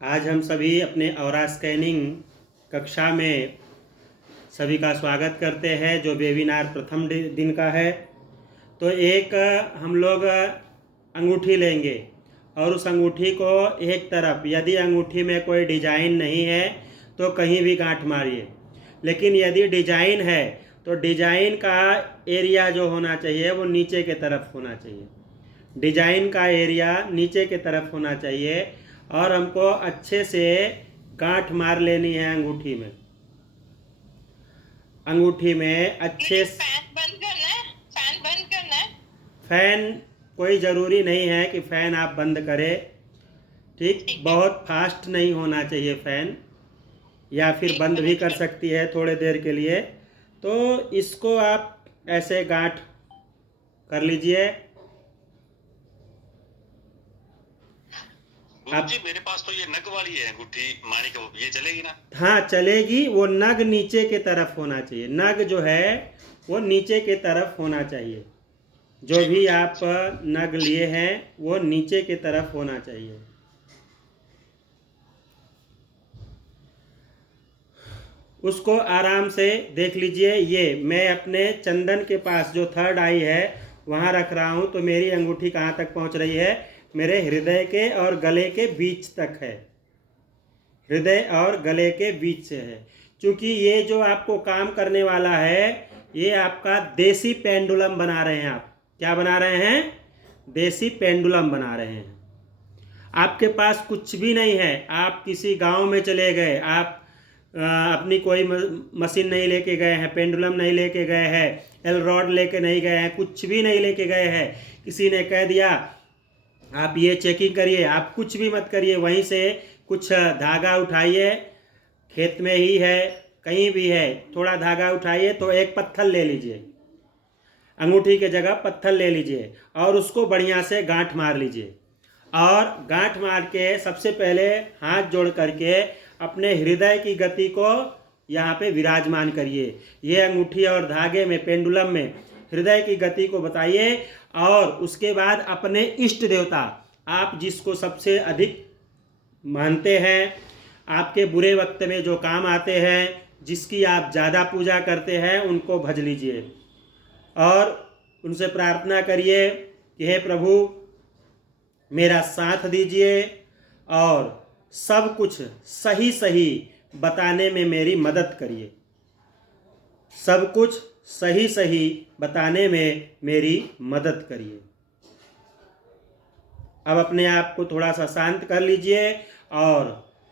आज हम सभी अपने ऑरा स्कैनिंग कक्षा में सभी का स्वागत करते हैं, जो वेबिनार प्रथम दिन का है। तो एक हम लोग अंगूठी लेंगे और उस अंगूठी को एक तरफ, यदि अंगूठी में कोई डिजाइन नहीं है तो कहीं भी गांठ मारिए, लेकिन यदि डिजाइन है तो डिजाइन का एरिया जो होना चाहिए वो नीचे के तरफ होना चाहिए। डिजाइन का एरिया नीचे की तरफ होना चाहिए और हमको अच्छे से गांठ मार लेनी है अंगूठी में अच्छे फैन बंद करना है। फैन बंद करना है। फैन कोई ज़रूरी नहीं है कि फ़ैन आप बंद करें। ठीक, ठीक है। बहुत फास्ट नहीं होना चाहिए फ़ैन, या फिर एक बंद भी मिनट कर में। सकती है थोड़े देर के लिए। तो इसको आप ऐसे गांठ कर लीजिए। गुरुजी मेरे पास तो ये नग वाली है अंगूठी माणिक, ये चलेगी ना? हाँ चलेगी, वो नग नीचे के तरफ होना चाहिए। नग जो है वो नीचे के तरफ होना चाहिए। जो भी आप नग लिए हैं वो नीचे के तरफ होना चाहिए। उसको आराम से देख लीजिए। ये मैं अपने चंदन के पास जो थर्ड आई है वहाँ रख रहा हूँ, तो मेरी अंगूठी कहाँ तक पहुँच रही है? मेरे हृदय के और गले के बीच तक है। हृदय और गले के बीच से है। क्योंकि ये जो आपको काम करने वाला है, ये आपका देसी पेंडुलम बना रहे हैं। आप क्या बना रहे हैं? देसी पेंडुलम बना रहे हैं। आपके पास कुछ भी नहीं है, आप किसी गांव में चले गए, आप अपनी कोई मशीन नहीं लेके गए हैं, पेंडुलम नहीं लेके गए हैं, एल रॉड लेके नहीं गए हैं, कुछ भी नहीं लेके गए हैं। किसी ने कह दिया आप ये चेकिंग करिए, आप कुछ भी मत करिए, वहीं से कुछ धागा उठाइए, खेत में ही है कहीं भी है, थोड़ा धागा उठाइए तो एक पत्थर ले लीजिए, अंगूठी के जगह पत्थर ले लीजिए और उसको बढ़िया से गांठ मार लीजिए। और गांठ मार के सबसे पहले हाथ जोड़ करके अपने हृदय की गति को यहाँ पे विराजमान करिए। ये अंगूठी और धागे में, पेंडुलम में हृदय की गति को बताइए। और उसके बाद अपने इष्ट देवता, आप जिसको सबसे अधिक मानते हैं, आपके बुरे वक्त में जो काम आते हैं, जिसकी आप ज़्यादा पूजा करते हैं, उनको भज लीजिए और उनसे प्रार्थना करिए कि हे प्रभु मेरा साथ दीजिए और सब कुछ सही सही बताने में मेरी मदद करिए। सब कुछ सही सही बताने में मेरी मदद करिए। अब अपने आप को थोड़ा सा शांत कर लीजिए और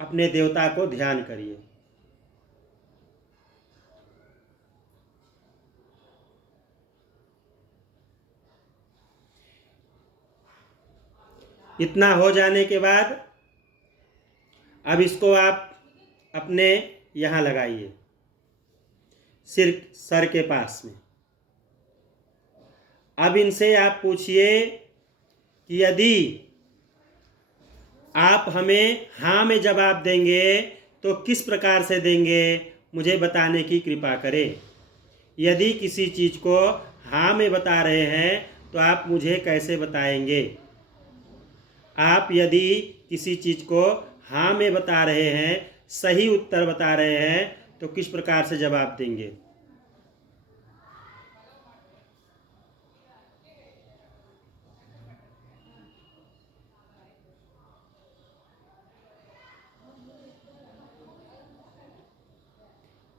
अपने देवता को ध्यान करिए। इतना हो जाने के बाद अब इसको आप अपने यहाँ लगाइए, सर के पास में। अब इनसे आप पूछिए कि यदि आप हमें हाँ में जवाब देंगे तो किस प्रकार से देंगे, मुझे बताने की कृपा करें। यदि किसी चीज़ को हाँ में बता रहे हैं तो आप मुझे कैसे बताएंगे? आप यदि किसी चीज़ को हाँ में बता रहे हैं, सही उत्तर बता रहे हैं, तो किस प्रकार से जवाब देंगे?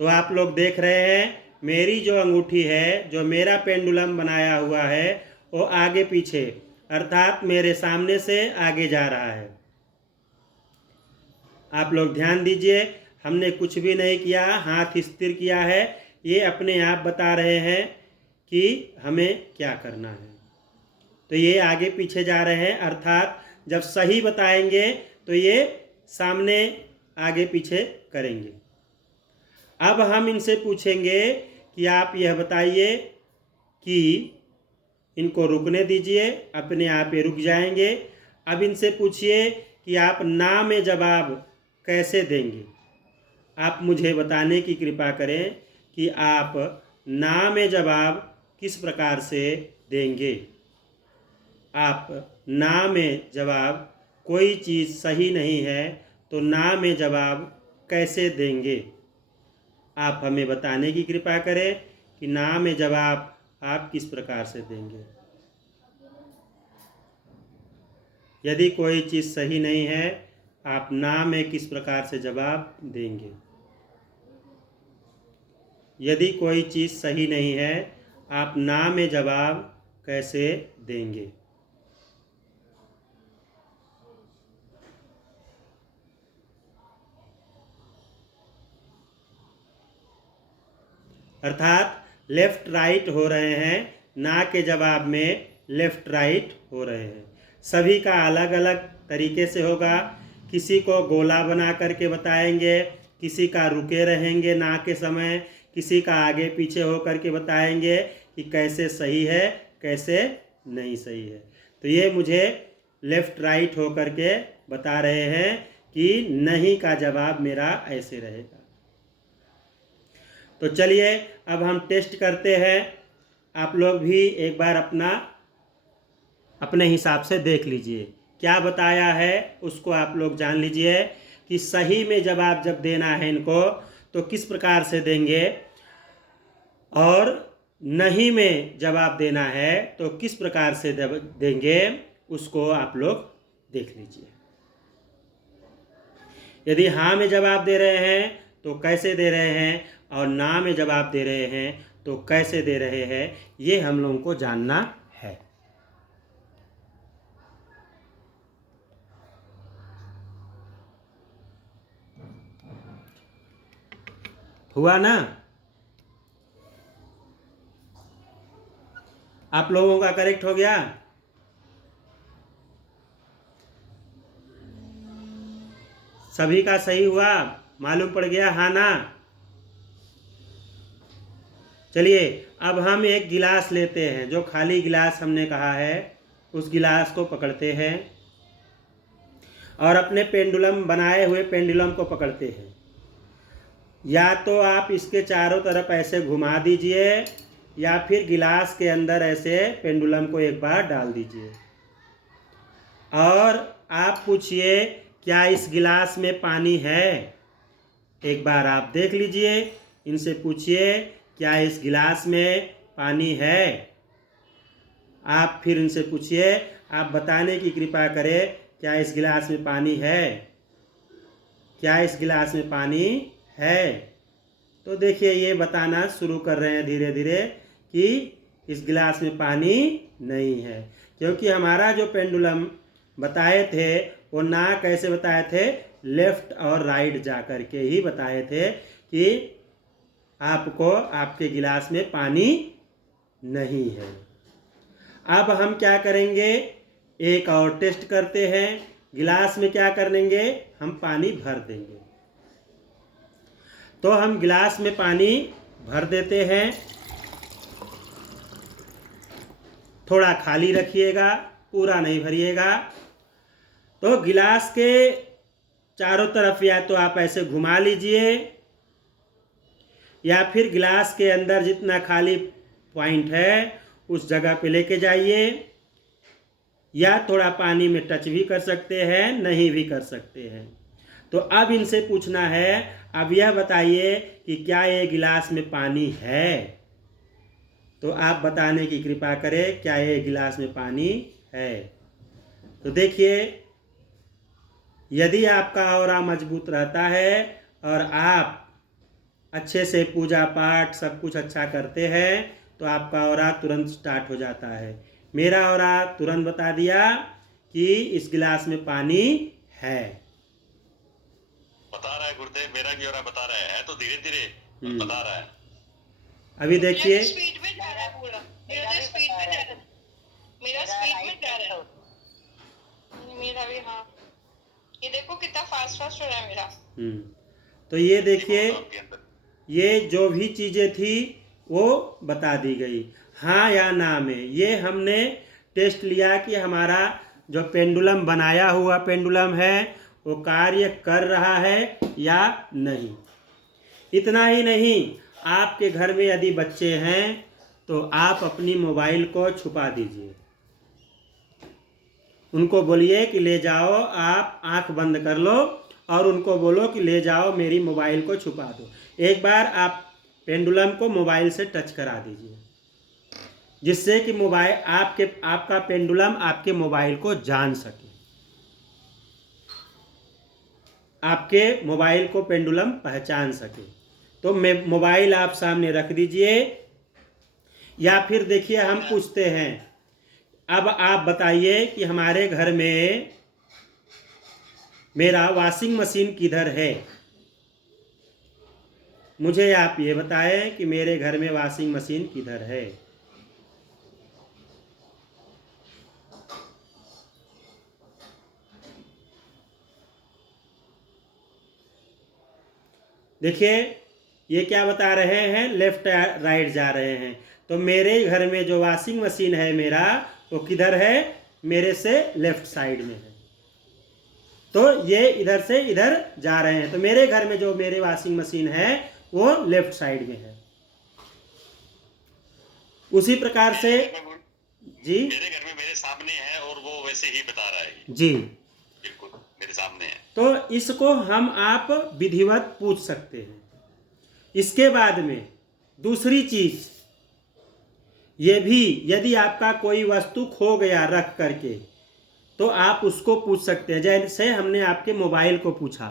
तो आप लोग देख रहे हैं, मेरी जो अंगूठी है, जो मेरा पेंडुलम बनाया हुआ है, वो आगे पीछे अर्थात मेरे सामने से आगे जा रहा है। आप लोग ध्यान दीजिए, हमने कुछ भी नहीं किया, हाथ स्थिर किया है। ये अपने आप बता रहे हैं कि हमें क्या करना है। तो ये आगे पीछे जा रहे हैं, अर्थात जब सही बताएंगे तो ये सामने आगे पीछे करेंगे। अब हम इनसे पूछेंगे कि आप यह बताइए कि इनको रुकने दीजिए, अपने आप ये रुक जाएंगे। अब इनसे पूछिए कि आप ना में जवाब कैसे देंगे। आप मुझे बताने की कृपा करें कि आप ना में जवाब किस प्रकार से देंगे। आप ना में जवाब, कोई चीज़ सही नहीं है तो ना में जवाब कैसे देंगे? आप हमें बताने की कृपा करें कि ना में जवाब आप किस प्रकार से देंगे। यदि कोई चीज़ सही नहीं है, आप ना में किस प्रकार से जवाब देंगे? यदि कोई चीज़ सही नहीं है, आप ना में जवाब कैसे देंगे? अर्थात लेफ्ट राइट हो रहे हैं, ना के जवाब में लेफ्ट राइट हो रहे हैं। सभी का अलग अलग तरीके से होगा। किसी को गोला बना करके बताएंगे, किसी का रुके रहेंगे ना के समय, किसी का आगे पीछे हो करके बताएंगे कि कैसे सही है कैसे नहीं सही है। तो ये मुझे लेफ्ट राइट हो करके बता रहे हैं कि नहीं का जवाब मेरा ऐसे रहेगा। तो चलिए अब हम टेस्ट करते हैं। आप लोग भी एक बार अपने हिसाब से देख लीजिए, क्या बताया है उसको आप लोग जान लीजिए कि सही में जवाब जब देना है इनको तो किस प्रकार से देंगे, और नहीं में जवाब देना है तो किस प्रकार से देंगे, उसको आप लोग देख लीजिए। यदि हाँ में जवाब दे रहे हैं तो कैसे दे रहे हैं, और ना में जवाब दे रहे हैं तो कैसे दे रहे हैं, ये हम लोगों को जानना है। हुआ ना? आप लोगों का करेक्ट हो गया? सभी का सही हुआ? मालूम पड़ गया हाँ ना? चलिए अब हम एक गिलास लेते हैं, जो खाली गिलास हमने कहा है उस गिलास को पकड़ते हैं और अपने पेंडुलम बनाए हुए पेंडुलम को पकड़ते हैं। या तो आप इसके चारों तरफ ऐसे घुमा दीजिए या फिर गिलास के अंदर ऐसे पेंडुलम को एक बार डाल दीजिए और आप पूछिए क्या इस गिलास में पानी है। एक बार आप देख लीजिए, इनसे पूछिए क्या इस गिलास में पानी है। आप फिर इनसे पूछिए, आप बताने की कृपा करें क्या इस गिलास में पानी है, क्या इस गिलास में पानी है। तो देखिए ये बताना शुरू कर रहे हैं धीरे धीरे कि इस गिलास में पानी नहीं है, क्योंकि हमारा जो पेंडुलम बताए थे वो ना कैसे बताए थे, लेफ्ट और राइट जा कर के ही बताए थे कि आपको आपके गिलास में पानी नहीं है। अब हम क्या करेंगे, एक और टेस्ट करते हैं। गिलास में क्या करेंगे, हम पानी भर देंगे। तो हम गिलास में पानी भर देते हैं। थोड़ा खाली रखिएगा, पूरा नहीं भरिएगा। तो गिलास के चारों तरफ या तो आप ऐसे घुमा लीजिए या फिर गिलास के अंदर जितना खाली पॉइंट है उस जगह पे लेके जाइए, या थोड़ा पानी में टच भी कर सकते हैं, नहीं भी कर सकते हैं। तो अब इनसे पूछना है, अब यह बताइए कि क्या ये गिलास में पानी है। तो आप बताने की कृपा करें क्या ये गिलास में पानी है। तो देखिए यदि आपका ऑरा मजबूत रहता है और आप अच्छे से पूजा पाठ सब कुछ अच्छा करते हैं तो आपका ऑरा तुरंत स्टार्ट हो जाता है। मेरा ऑरा तुरंत बता दिया कि इस गिलास में पानी है। बता रहा है गुरुदेव, मेरा भी ऑरा बता रहा है तो धीरे धीरे बता रहा है। अभी देखिए स्पीड में जा रहा है पूरा, मेरा तो स्पीड में जा रहा है, मेरा स्पीड में जा रहा है, मेरा भी। हाँ ये देखो कितना फास्ट फास्ट हो रहा है मेरा। तो ये देखिए ये जो भी चीज़ें थी वो बता दी गई, हाँ या ना में। ये हमने टेस्ट लिया कि हमारा जो पेंडुलम बनाया हुआ पेंडुलम है वो कार्य कर रहा है या नहीं। इतना ही नहीं, आपके घर में यदि बच्चे हैं तो आप अपनी मोबाइल को छुपा दीजिए, उनको बोलिए कि ले जाओ, आप आंख बंद कर लो और उनको बोलो कि ले जाओ मेरी मोबाइल को छुपा दो। एक बार आप पेंडुलम को मोबाइल से टच करा दीजिए, जिससे कि मोबाइल आपका पेंडुलम आपके मोबाइल को जान सके, आपके मोबाइल को पेंडुलम पहचान सके। तो मोबाइल आप सामने रख दीजिए, या फिर देखिए हम पूछते हैं, अब आप बताइए कि हमारे घर में मेरा वॉशिंग मशीन किधर है। मुझे आप ये बताएं कि मेरे घर में वॉशिंग मशीन किधर है। देखिए ये क्या बता रहे हैं, लेफ्ट राइट जा रहे हैं। तो मेरे घर में जो वॉशिंग मशीन है मेरा, वो किधर है, मेरे से लेफ्ट साइड में है। तो ये इधर से इधर जा रहे हैं, तो मेरे घर में जो मेरे वॉशिंग मशीन है वो लेफ्ट साइड में है। उसी प्रकार से जी, मेरे घर में मेरे सामने है और वो वैसे ही बता रहा है जी, बिल्कुल मेरे सामने है। तो इसको हम आप विधिवत पूछ सकते हैं। इसके बाद में दूसरी चीज ये भी, यदि आपका कोई वस्तु खो गया रख करके, तो आप उसको पूछ सकते हैं। जैसे हमने आपके मोबाइल को पूछा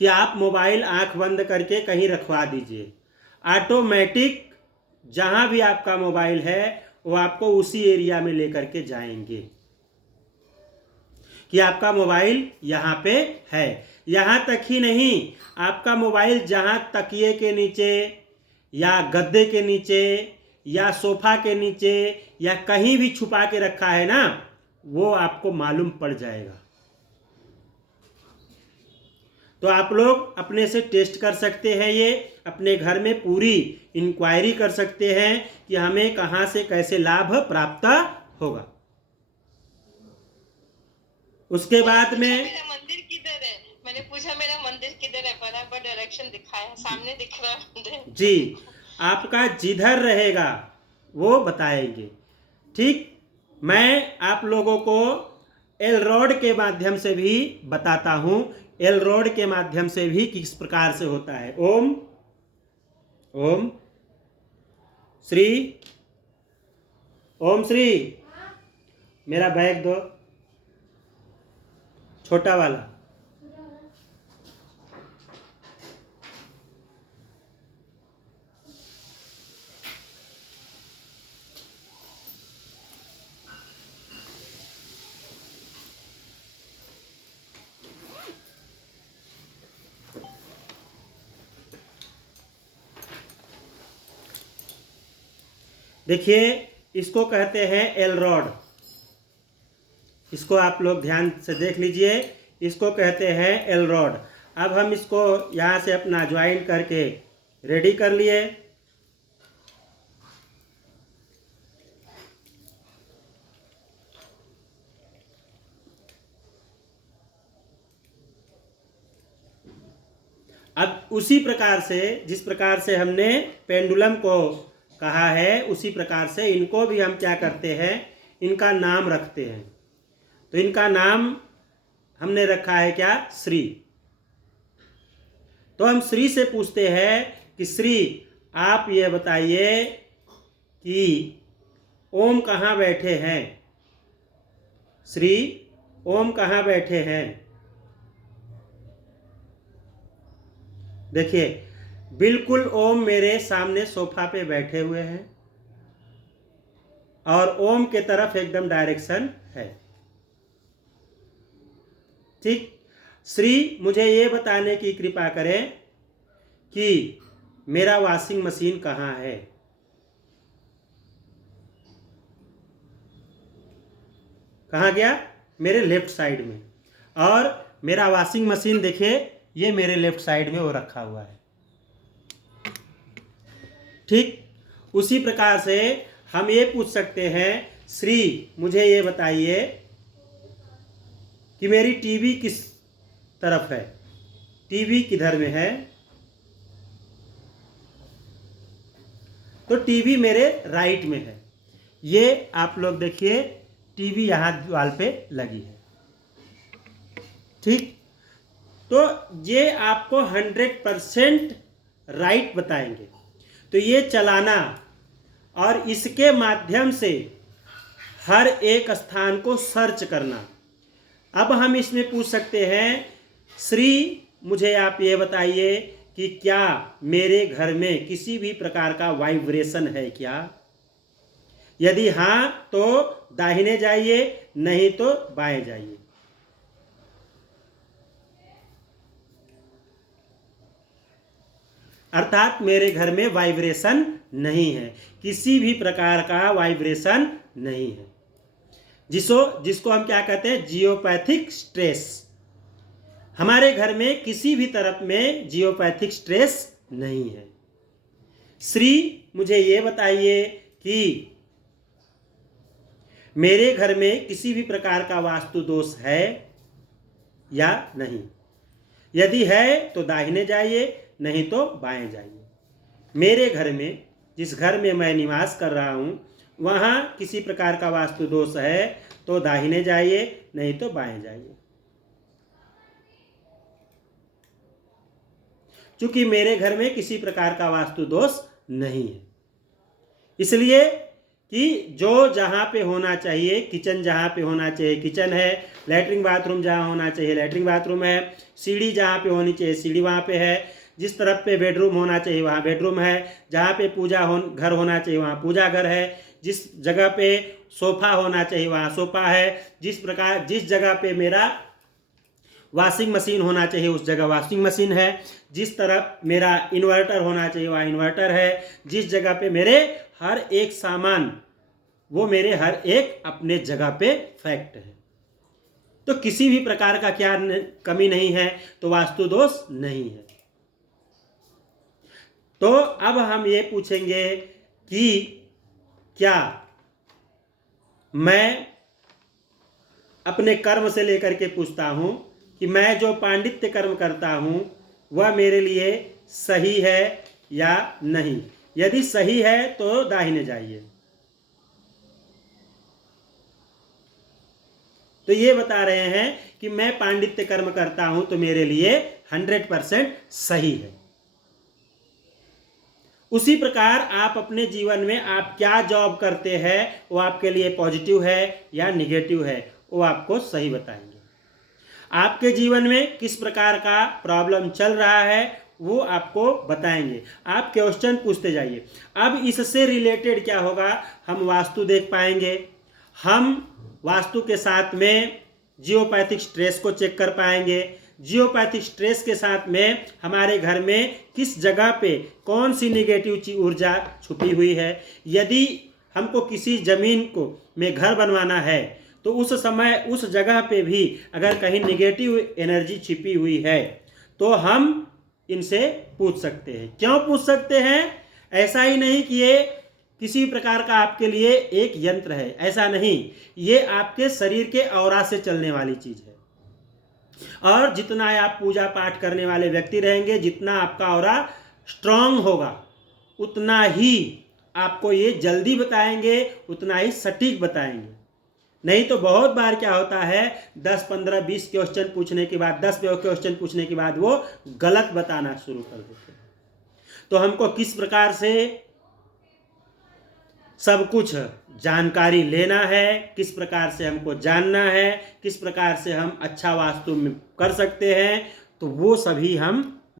कि आप मोबाइल आंख बंद करके कहीं रखवा दीजिए, ऑटोमेटिक जहां भी आपका मोबाइल है वो आपको उसी एरिया में लेकर के जाएंगे कि आपका मोबाइल यहाँ पे है। यहाँ तक ही नहीं, आपका मोबाइल जहाँ तकिए के नीचे या गद्दे के नीचे या सोफा के नीचे या कहीं भी छुपा के रखा है ना, वो आपको मालूम पड़ जाएगा। तो आप लोग अपने से टेस्ट कर सकते हैं, ये अपने घर में पूरी इंक्वायरी कर सकते हैं कि हमें कहाँ से कैसे लाभ प्राप्त होगा। उसके बाद में मेरा मंदिर किधर है, मैंने पूछा मेरा मंदिर किधर है, बराबर डायरेक्शन दिखाया, सामने दिख रहा है मंदिर। जी, आपका जिधर रहेगा वो बताएंगे। ठीक, मैं आप लोगों को एल रॉड के माध्यम से भी बताता हूँ, एल रॉड के माध्यम से भी किस प्रकार से होता है। ओम ओम श्री, ओम श्री, मेरा बैग दो, छोटा वाला। देखिए इसको कहते हैं एल रॉड। इसको आप लोग ध्यान से देख लीजिए, इसको कहते हैं एल रॉड। अब हम इसको यहाँ से अपना ज्वाइन करके रेडी कर लिए। अब उसी प्रकार से, जिस प्रकार से हमने पेंडुलम को कहा है, उसी प्रकार से इनको भी हम क्या करते हैं, इनका नाम रखते हैं। तो इनका नाम हमने रखा है क्या, श्री। तो हम श्री से पूछते हैं कि श्री आप ये बताइए कि ओम कहाँ बैठे हैं। श्री ओम कहाँ बैठे हैं। देखिए बिल्कुल ओम मेरे सामने सोफा पे बैठे हुए हैं और ओम के तरफ एकदम डायरेक्शन है। ठीक, श्री मुझे ये बताने की कृपा करें कि मेरा वॉशिंग मशीन कहाँ है। कहाँ गया, मेरे लेफ्ट साइड में। और मेरा वॉशिंग मशीन देखिए ये मेरे लेफ्ट साइड में वो रखा हुआ है। ठीक, उसी प्रकार से हम ये पूछ सकते हैं, श्री मुझे ये बताइए कि मेरी टीवी किस तरफ है, टीवी किधर में है। तो टीवी मेरे राइट में है। ये आप लोग देखिए टीवी यहाँ दीवार पे लगी है। ठीक, तो ये आपको 100% राइट बताएंगे। तो ये चलाना और इसके माध्यम से हर एक स्थान को सर्च करना। अब हम इसमें पूछ सकते हैं, श्री मुझे आप ये बताइए कि क्या मेरे घर में किसी भी प्रकार का वाइब्रेशन है क्या? यदि हाँ तो दाहिने जाइए, नहीं तो बाएं जाइए। अर्थात मेरे घर में वाइब्रेशन नहीं है, किसी भी प्रकार का वाइब्रेशन नहीं है, जिसको हम क्या कहते हैं, जियोपैथिक स्ट्रेस। हमारे घर में किसी भी तरफ में जियोपैथिक स्ट्रेस नहीं है। श्री मुझे ये बताइए कि मेरे घर में किसी भी प्रकार का वास्तु दोष है या नहीं? यदि है तो दाहिने जाइए, नहीं तो बाएं जाइए। मेरे घर में, जिस घर में मैं निवास कर रहा हूं, वहां किसी प्रकार का वास्तु दोष है तो दाहिने जाइए, नहीं तो बाएं जाइए। क्योंकि मेरे घर में किसी प्रकार का वास्तु दोष नहीं है, इसलिए कि जो जहां पे होना चाहिए, किचन जहां पे होना चाहिए किचन है, लैट्रिन बाथरूम जहां होना चाहिए लैट्रिन बाथरूम है, सीढ़ी जहां पे होनी चाहिए सीढ़ी वहां पे है, जिस तरफ पे बेडरूम होना चाहिए वहाँ बेडरूम है, जहाँ पे घर होना चाहिए वहाँ पूजा घर है, जिस जगह पे सोफ़ा होना चाहिए वहाँ सोफ़ा है, जिस जगह पे मेरा वॉशिंग मशीन होना चाहिए उस जगह वॉशिंग मशीन है, जिस तरफ मेरा इन्वर्टर होना चाहिए वहाँ इन्वर्टर है, जिस जगह पे मेरे हर एक सामान वो मेरे हर एक अपने जगह पे फैक्ट है। तो किसी भी प्रकार का क्या कमी नहीं है, तो वास्तु दोष नहीं है। तो अब हम ये पूछेंगे कि क्या मैं अपने कर्म से लेकर के पूछता हूं कि मैं जो पांडित्य कर्म करता हूं वह मेरे लिए सही है या नहीं? यदि सही है तो दाहिने जाइए। तो ये बता रहे हैं कि मैं पांडित्य कर्म करता हूं तो मेरे लिए 100% सही है। उसी प्रकार आप अपने जीवन में आप क्या जॉब करते हैं वो आपके लिए पॉजिटिव है या निगेटिव है, वो आपको सही बताएंगे। आपके जीवन में किस प्रकार का प्रॉब्लम चल रहा है वो आपको बताएंगे। आप क्वेश्चन पूछते जाइए। अब इससे रिलेटेड क्या होगा, हम वास्तु देख पाएंगे, हम वास्तु के साथ में जियोपैथिक स्ट्रेस को चेक कर पाएंगे, जियोपैथिक स्ट्रेस के साथ में हमारे घर में किस जगह पे कौन सी निगेटिव ऊर्जा छुपी हुई है। यदि हमको किसी ज़मीन में घर बनवाना है तो उस समय उस जगह पे भी अगर कहीं निगेटिव एनर्जी छिपी हुई है तो हम इनसे पूछ सकते हैं। क्यों पूछ सकते हैं? ऐसा ही नहीं कि ये किसी प्रकार का आपके लिए एक यंत्र है, ऐसा नहीं, ये आपके शरीर के ऑरा से चलने वाली चीज़ है। और जितना आप पूजा पाठ करने वाले व्यक्ति रहेंगे, जितना आपका ऑरा स्ट्रांग होगा, उतना ही आपको ये जल्दी बताएंगे, उतना ही सटीक बताएंगे। नहीं तो बहुत बार क्या होता है, 10, 15, 20 क्वेश्चन पूछने के बाद, 10 क्वेश्चन पूछने के बाद वो गलत बताना शुरू कर देते हैं। तो हमको किस प्रकार से सब कुछ जानकारी लेना है, किस प्रकार से हमको जानना है, किस प्रकार से हम अच्छा वास्तु में कर सकते हैं, तो वो सभी हम